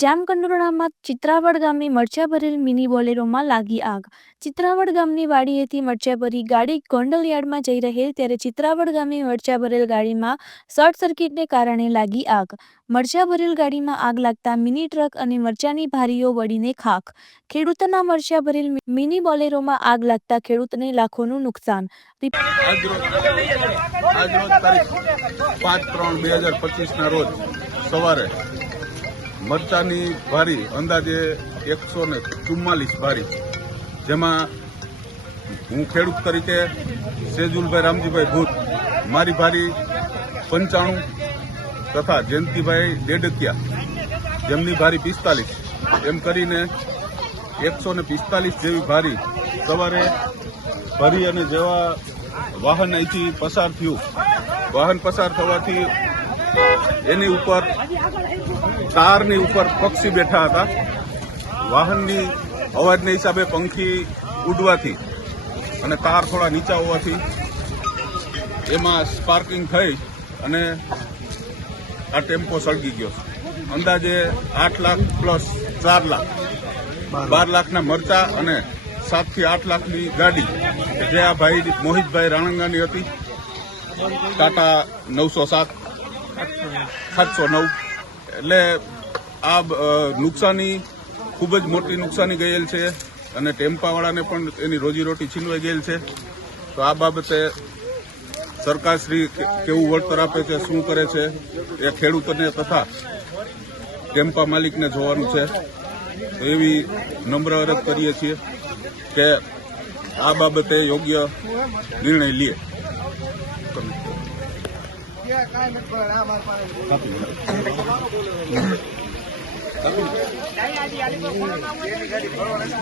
જામકંડોરણામાં ચિત્રાવડ ગામે મરચા ભરેલ મિની બોલેરોમાં લાગી આગ। ચિત્રાવડ ગામની વાડીએથી મરચા ભરી ગાડી ગોંડલ યાર્ડમાં જઈ રહેલ ત્યારે ચિત્રાવડ ગામે મરચા ભરેલ ગાડીમાં શોર્ટ સર્કિટને કારણે લાગી આગ। મરચા ભરેલ ગાડીમાં આગ લાગતા મિની ટ્રક અને મરચાની ભારીઓ બળીને ખાખ। ખેડૂતોના મરચા ભરેલ મિની બોલેરોમાં આગ લાગતા ખેડૂતને લાખોનું નુકસાન। આજરોજ તારીખ 5/3/2025 રોજ સવારે મરચાની ભારી અંદાજે 144 ભારી, જેમાં હું ખેડૂત તરીકે સેજુલભાઈ રામજીભાઈ ભૂત, મારી ભારી 95 તથા જયંતિભાઈ ડેડકિયા જેમની ભારી 45, એમ કરીને 145 જેવી ભારી સવારે ભરી અને જેવા વાહન અહીંથી પસાર થયું, વાહન પસાર થવાથી એની ઉપર તારની ઉપર પક્ષી બેઠા હતા। વાહનની અવાજના હિસાબે પંખી ઉડવાથી અને તાર થોડા નીચા હોવાથી એમાં સ્પાર્કિંગ થઈ અને આ ટેમ્પો સળગી ગયો। અંદાજે 8 લાખ પ્લસ 4 લાખ 12 લાખના મરચા અને 7 થી 8 લાખની ગાડી જે આ ભાઈ મોહિતભાઈ રાણંગાની હતી, ટાટા 907 709। એટલે આ નુકસાની ખૂબ જ મોટી નુકસાની ગયેલ છે અને ટેમ્પાવાળાને પણ એની રોજીરોટી છીનવાઈ ગયેલ છે। તો આ બાબતે સરકારશ્રી કેવું વળતર આપે છે, શું કરે છે, એ ખેડૂતોને તથા ટેમ્પા માલિકને જોવાનું છે। તો એવી નમ્ર અરજ કરીએ છીએ કે આ બાબતે યોગ્ય નિર્ણય લે।